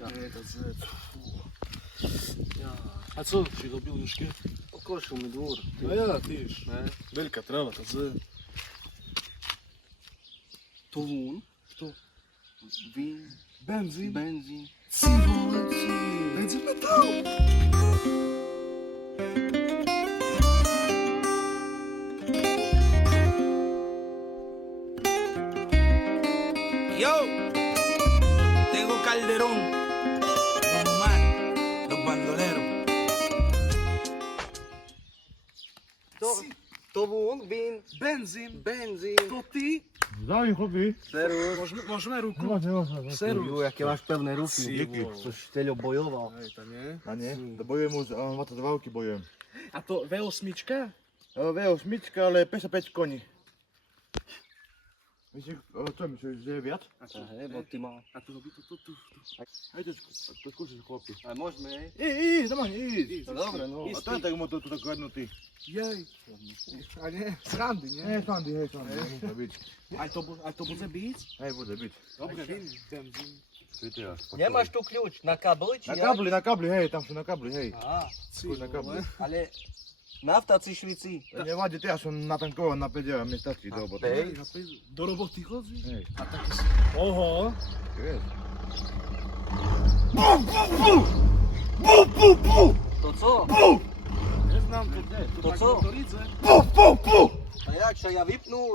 to zec. A co ci robił już kiedy? Okoszył mi dwór. A ja, tyż. Ne? Wielka trawa, to zec. To wun. Kto? Win. Benzyn? Benzin. Ciwolci. Benzyn metal. Yo, tengo Calderón, Don Omar, los bandoleros. To wun, win, Benzyn. benzin. To ty? Daj chłopie. Serus. Możemy ruku? Można. Serus. Jakie masz pełne ruki. Siwo. Coś tyle bojował. Ej, to nie? A nie? To boję mu, a on ma to dwałki boję. A to V8? Wiesz, śmiczka, ale 55 koni. Wiecie, co mi się dzieje wiatr? Hej, bo ty ma. A to robi to tu. Hej, to skurczysz chłopie. A możemy? Idź, dawaj, idź. No dobra, no. A to tak mu to tak ładno ty. Jej. A nie? Z randy, nie? Hej, Sandy, muszę być. Ale to może być? Hej, bude być. Dobra, wiem. Benzyn. Ty teraz. Nie masz tu klucz na kabel czy Na kabli, hej, tam są na kabli, hej. A, Na kabli. ale nafta czy szlici? To nie ładnie, teraz on natankował, napowiedziałem, nie starczy do roboty. Hej. Do roboty chodzi? Hej, A tak jest. Oho. wiesz. To co? Nie znam to. To tak co? motorydzę. A jak się ja wypnął?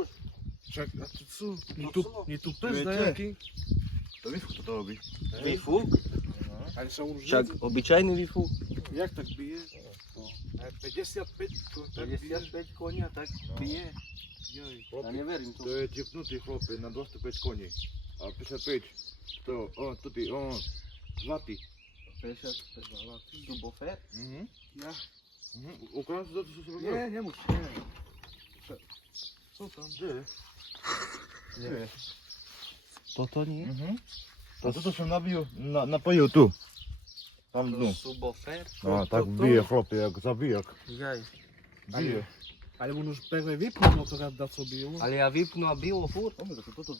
Czek, a to co? No co? Nie tu też Wiecie? dajaki. To wiesz, kto to robi? Wifuk? Ale są Jak różnice. obyczajny wifuk? Jak tak bije? 55 tak bije. 55 konia, tak bije. Jej. Ja nie wierzę tu. To jest dziepnuty chłopy na 25 koni. A 55 to, tutaj, waty. 55 Dubofer? Mhm. Ja. Ukradł to, co sobie Nie muszę. Nie. Co tam? Gdzie? Gdzie? To nie? Mhm. A to się napoił tu. Tam w dół. Subofer? No, tak to- bije chłopie, jak zabijak. Jaj. Bije. Ale on już pewnie wypnął motora da co było. Ale ja wypnął, a było fur? O, to.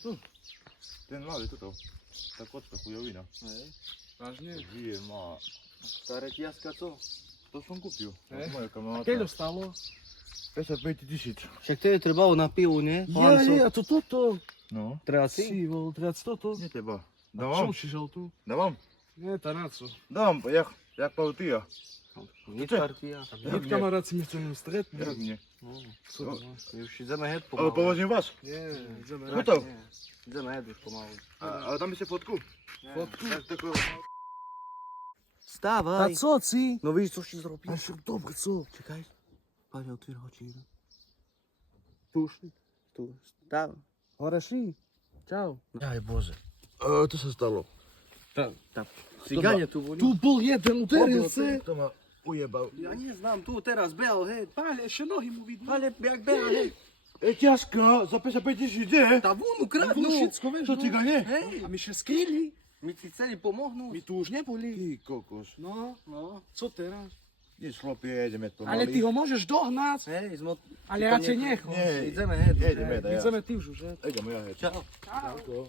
Ten mały, to. Ta koczka chujowina. Ważnie. Bije, ma. Stare tiaska co? To są kupił. E? Moja A kamera. kiedy stało? 55 10. Však to je trebalo na pivu, nie? Je, a to toto. No. Treba si? Si, vol, teraz toto. Nie chyba. A Dawam. czemu przyjrzał tu? Dawam. Nie, ta na co? Dawam, jak pautia. Nie partia. Od kameracji my chcemy stretnąć. Jak mnie. Co to masz? Już idziemy head Ale pomału. poważnie was. Nie, idziemy. No to. Nie. Idziemy head już pomału. A damy się fotku? Fotku? Tak, tylko. Stawaj! co ci? No widzisz co ci zrobił? A się dobrze, co? Czekaj. Paweł, ty chodzi. Tuszy. Tu. Stawaj. Horashi. Ciao. Jaj Boże. To się stało. Tak. Cyganie tu byli. Tu był jeden uderzycy. To ma ujebał. Ja nie znam, tu teraz był head. Pale, jeszcze nogi mu widno. Ale jak był head. Ciaska, za 55 idzie. Ta wun No, ukradł. wszystko wiesz, Co ty go nie? Hej, A my się skryli. mi ci chceli pomogną. Mi tu już nie byli. Ty kokos. No, No. co teraz? Idź chłopie, jedziemy to. Ale ty go możesz dognać. Hej, zmot... Ale ja cię nie chcę. Nie, Idziemy head. jedziemy, Idziemy ty już, że? Jedziemy, ja jedziemy. Ciao. Ciao.